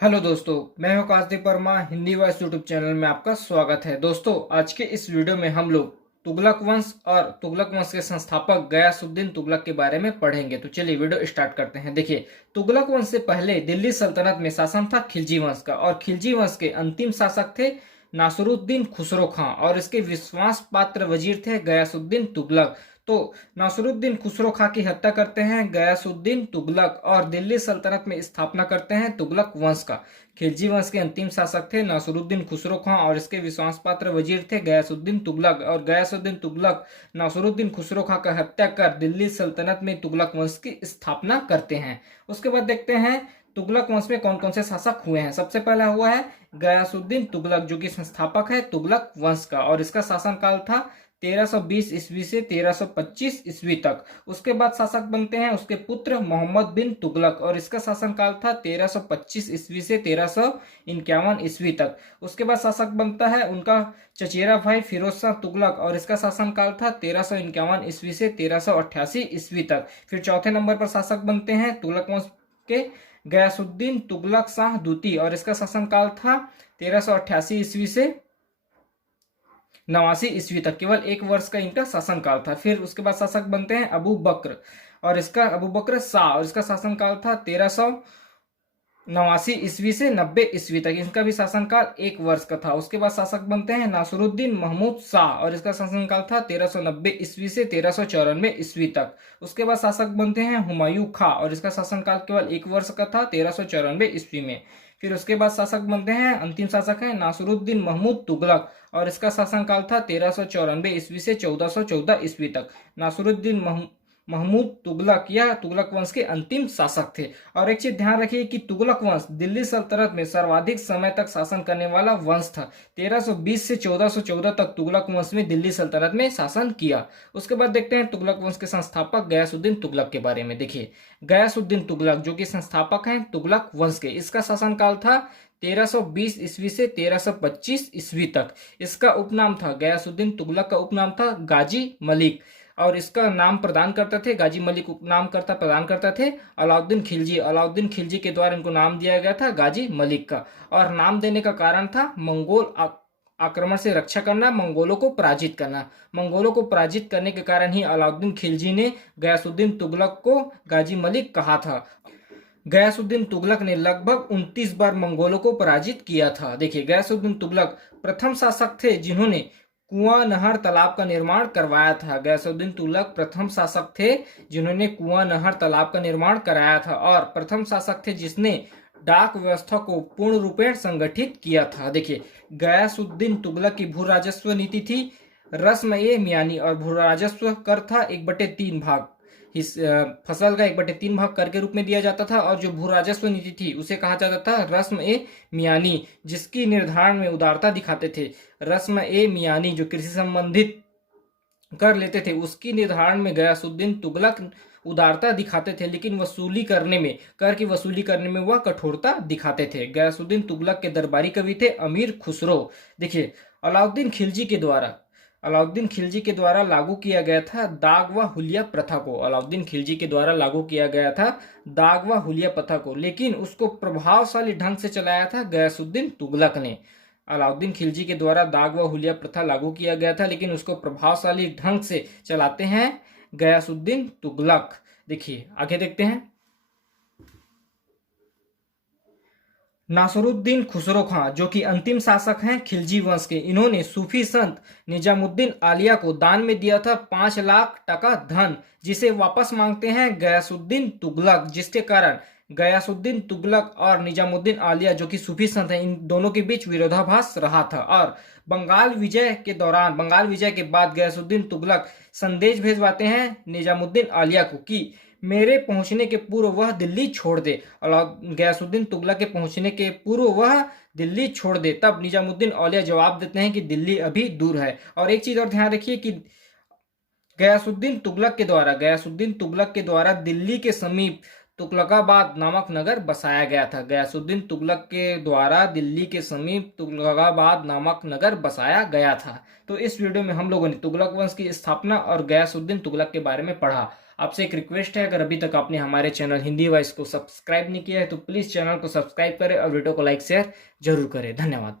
Hello दोस्तों, मैं हूं Kashdeep Verma. Hindi voice YouTube channel में आपका स्वागत है। दोस्तों, आज के इस वीडियो में हम लोग तुगलक वंश और तुगलक वंश के संस्थापक गयासुद्दीन तुगलक के बारे में पढ़ेंगे। तो चलिए वीडियो स्टार्ट करते हैं। देखिए, तुगलक वंश से पहले दिल्ली सल्तनत में शासन था खिलजी वंश का, और खिलजी वंश के अंतिम शासक थे नासरुद्दीन खुसरो खां, और इसके विश्वास पात्र वजीर थे गयासुद्दीन तुगलक। तो नासरुद्दीन खुसरो खां की हत्या करते हैं गयासुद्दीन तुगलक, और दिल्ली सल्तनत में स्थापना करते हैं तुगलक वंश का। खिलजी वंश के अंतिम शासक थे नासरुद्दीन खुसरो खां, और इसके विश्वास पात्र वजीर थे गयासुद्दीन तुगलक, और गयासुद्दीन तुगलक नासरुद्दीन खुसरो खां का हत्या कर दिल्ली सल्तनत में तुगलक वंश की स्थापना करते हैं। उसके बाद देखते हैं तुगलक वंश में कौन कौन से शासक हुए हैं। सबसे पहला हुआ है गयासुद्दीन तुगलक, जो कि संस्थापक है तुगलक वंश का, और इसका शासनकाल था 1320 ईस्वी से 1325 ईस्वी तक। उसके बाद शासक बनते हैं उसके पुत्र मोहम्मद बिन तुगलक, और इसका शासनकाल था 1325 ईस्वी से 1351 ईस्वी तक। उसके बाद शासक बनता है उनका चचेरा भाई फिरोज शाह तुगलक, और इसका शासनकाल था 1351 ईस्वी से 1388 ईस्वी तक। फिर चौथे नंबर पर शासक बनते हैं तुगलक वंश के गयासुद्दीन तुगलक शाह द्वितीय, और इसका शासनकाल था 1388 ईस्वी से 89 ईस्वी तक। केवल एक वर्ष का इनका शासनकाल था। फिर उसके बाद शासक बनते हैं अबू बकर, और इसका अबू बकर शाह, और इसका शासनकाल था 1389 ईस्वी से 90 ईस्वी तक। इनका भी शासनकाल एक वर्ष का था। उसके बाद शासक बनते हैं नासरुद्दीन महमूद शाह, और इसका शासनकाल था 1390 ईस्वी से 1394 ईस्वी तक। उसके बाद शासक बनते हैं हुमायूं खां, और इसका शासनकाल केवल एक वर्ष का था 1394 ईस्वी में। फिर उसके बाद शासक बनते हैं अंतिम शासक है नासरुद्दीन महमूद तुगलक, और इसका शासनकाल था 1394 ईस्वी से 1414 ईस्वी तक। नासरुद्दीन महमूद तुगलक यह तुगलक वंश के अंतिम शासक थे। और एक चीज ध्यान रखिए कि तुगलक वंश दिल्ली सल्तनत में सर्वाधिक समय तक शासन करने वाला वंश था। 1320 से 1414 तक तुगलक वंश में दिल्ली सल्तनत में शासन किया। उसके बाद देखते हैं तुगलक वंश के संस्थापक गयासुद्दीन तुगलक के बारे में। देखिए, गयासुद्दीन तुगलक जो कि संस्थापक हैं तुगलक वंश के, इसका शासनकाल था 1320 ईस्वी से 1325 ईस्वी तक। इसका उपनाम था गयासुद्दीन तुगलक का उपनाम था गाजी मलिक, और इसका नाम प्रदान करते थे गाजी मलिक उपनाम करता प्रदान करते थे अलाउद्दीन खिलजी। अलाउद्दीन खिलजी के द्वारा इनको नाम दिया गया था गाजी मलिक का, और नाम देने का कारण था मंगोल आक्रमण से रक्षा करना, मंगोलों को पराजित करना। मंगोलों को पराजित करने के कारण ही अलाउद्दीन खिलजी ने गयासुद्दीन तुगलक को गाजी मलिक कहा था। गयासुद्दीन तुगलक ने लगभग 29 बार मंगोलों को पराजित किया था। देखिए, गयासुद्दीन तुगलक प्रथम शासक थे जिन्होंने कुआं नहर तालाब का निर्माण करवाया था। गयासुद्दीन तुगलक प्रथम शासक थे जिन्होंने कुआं नहर तालाब का निर्माण कराया था, और प्रथम शासक थे जिसने डाक व्यवस्था को पूर्ण रूपेण संगठित किया था। देखिए, गयासुद्दीन तुगलक की भू राजस्व नीति थी रस्म ए मियानी, और भू राजस्व कर था 1/3 भाग। इस फसल का 1/3 भाग कर के रूप में दिया जाता था, और जो भू राजस्व नीति थी उसे कहा जाता था रस्म ए मियानी, जिसकी निर्धारण में उदारता दिखाते थे। रस्म ए मियानी जो कृषि संबंधित कर लेते थे, उसकी निर्धारण में गयासुद्दीन तुगलक उदारता दिखाते थे, लेकिन वसूली करने में, कर की वसूली करने में वह कठोरता दिखाते थे। गयासुद्दीन तुगलक के दरबारी कवि थे अमीर खुसरो। देखिए, अलाउद्दीन खिलजी के द्वारा लागू किया गया था दाग व हुलिया प्रथा को। अलाउद्दीन खिलजी के द्वारा लागू किया गया था दाग व हुलिया प्रथा को, लेकिन उसको प्रभावशाली ढंग से चलाया था गयासुद्दीन तुगलक ने। अलाउद्दीन खिलजी के द्वारा दाग व हुलिया प्रथा लागू किया गया था, लेकिन उसको प्रभावशाली ढंग से चलाते हैं गयासुद्दीन तुगलक। देखिए, आगे देखते हैं। नासरुद्दीन खुसरो खां जो कि अंतिम शासक हैं खिलजी वंश के, इन्होंने सूफी संत निजामुद्दीन आलिया को दान में दिया था 5 लाख टका धन, जिसे वापस मांगते हैं गयासुद्दीन तुगलक, जिसके कारण गयासुद्दीन तुगलक और निजामुद्दीन आलिया जो कि सूफी संत हैं, इन दोनों के बीच विरोधाभास रहा था। और बंगाल विजय के बाद गयासुद्दीन तुगलक संदेश भेजवाते हैं निजामुद्दीन आलिया को कि मेरे पहुंचने के पूर्व वह दिल्ली छोड़ दे। गयासुद्दीन तुगलक के पहुंचने के पूर्व वह दिल्ली छोड़ दे। तब निजामुद्दीन औलिया जवाब देते हैं कि दिल्ली अभी दूर है। और एक चीज और ध्यान रखिए कि गयासुद्दीन तुगलक के द्वारा दिल्ली के समीप तुगलकाबाद नामक नगर बसाया गया था। गयासुद्दीन तुगलक के द्वारा दिल्ली के समीप तुगलकाबाद नामक नगर बसाया गया था। तो इस वीडियो में हम लोगों ने तुगलक वंश की स्थापना और गयासुद्दीन तुगलक के बारे में पढ़ा। आपसे एक रिक्वेस्ट है, अगर अभी तक आपने हमारे चैनल हिंदी वॉइस को सब्सक्राइब नहीं किया है तो प्लीज़ चैनल को सब्सक्राइब करें और वीडियो को लाइक शेयर जरूर करें। धन्यवाद।